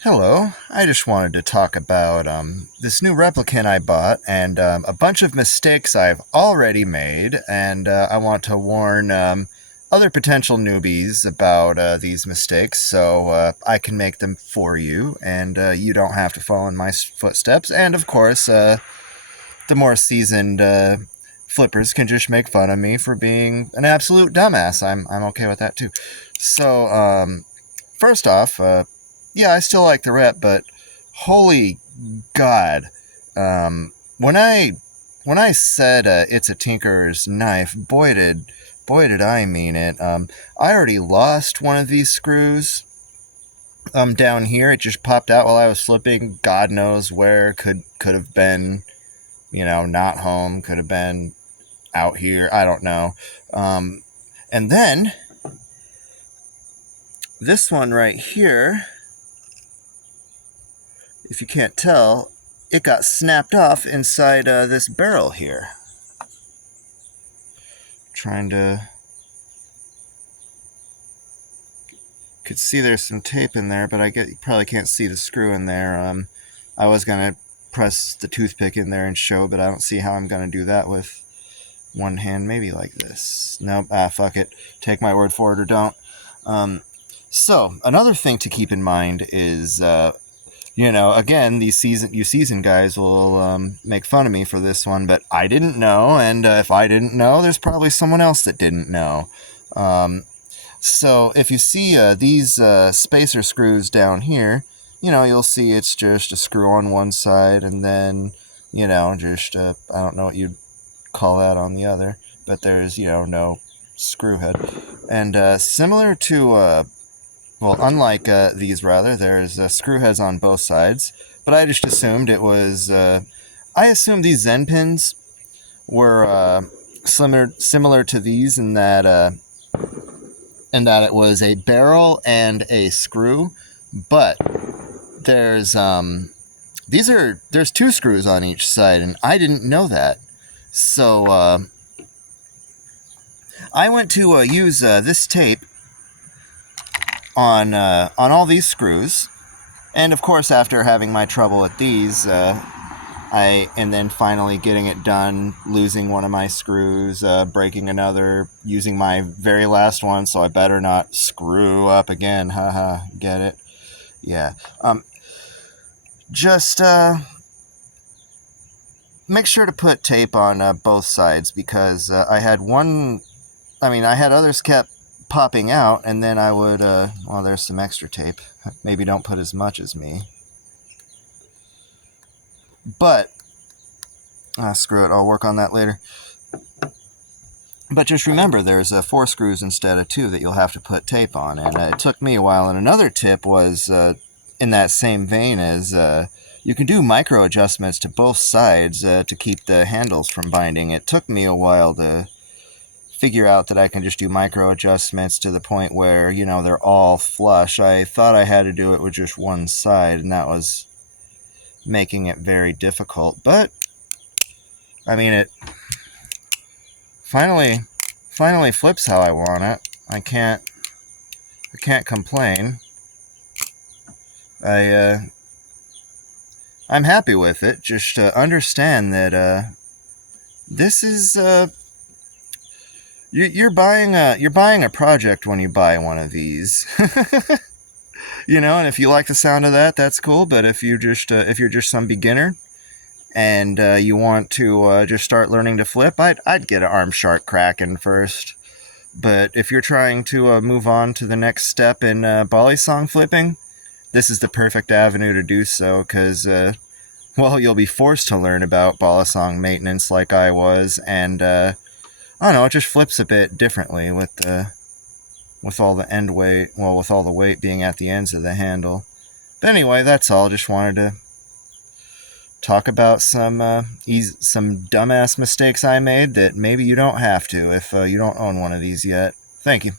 Hello, I just wanted to talk about this new replicant I bought and a bunch of mistakes I've already made, and I want to warn other potential newbies about these mistakes so I can make them for you, and you don't have to follow in my footsteps. And of course, the more seasoned flippers can just make fun of me for being an absolute dumbass. I'm okay with that too. So first off, yeah, I still like the rep, but holy God, when I said it's a tinkerer's knife, boy did I mean it. I already lost one of these screws. Down here, it just popped out while I was flipping. God knows where. Could have been, not home. Could have been out here. I don't know. And then this one right here, if you can't tell, it got snapped off inside this barrel here. Trying to... Could see there's some tape in there, but you probably can't see the screw in there. I was going to press the toothpick in there and show, but I don't see how I'm going to do that with one hand. Maybe like this. Nope, fuck it. Take my word for it or don't. So, another thing to keep in mind is... again, you season guys will make fun of me for this one, but I didn't know, and if I didn't know, there's probably someone else that didn't know. So if you see these spacer screws down here, you'll see it's just a screw on one side, and then, just, I don't know what you'd call that on the other, but there's, no screw head. And similar to... well, unlike these, rather, there's screw heads on both sides, but I just assumed it was... I assumed these Zen pins were similar to these in that it was a barrel and a screw, but there's two screws on each side, and I didn't know that. So I went to use this tape on all these screws, and of course, after having my trouble with these, and then finally getting it done, losing one of my screws, breaking another, using my very last one, so I better not screw up again. Haha, get it? Yeah. Just make sure to put tape on both sides, because I had others kept popping out, and then I would, well, there's some extra tape. Maybe don't put as much as me. But, screw it, I'll work on that later. But just remember, there's 4 screws instead of 2 that you'll have to put tape on, and it took me a while. And another tip was, in that same vein, is you can do micro adjustments to both sides to keep the handles from binding. It took me a while to figure out that I can just do micro adjustments to the point where, they're all flush. I thought I had to do it with just one side, and that was making it very difficult. But it finally flips how I want it. I can't complain. I'm happy with it. Just understand that this is you're buying a project when you buy one of these. And if you like the sound of that, that's cool. But if you're just some beginner and you want to just start learning to flip, I'd get an arm shark cracking first. But if you're trying to move on to the next step in volley song flipping, this is the perfect avenue to do so, because you'll be forced to learn about volley song maintenance like I was, and I don't know, it just flips a bit differently with all the end weight, with all the weight being at the ends of the handle. But anyway, that's all. Just wanted to talk about some dumbass mistakes I made that maybe you don't have to if you don't own one of these yet. Thank you.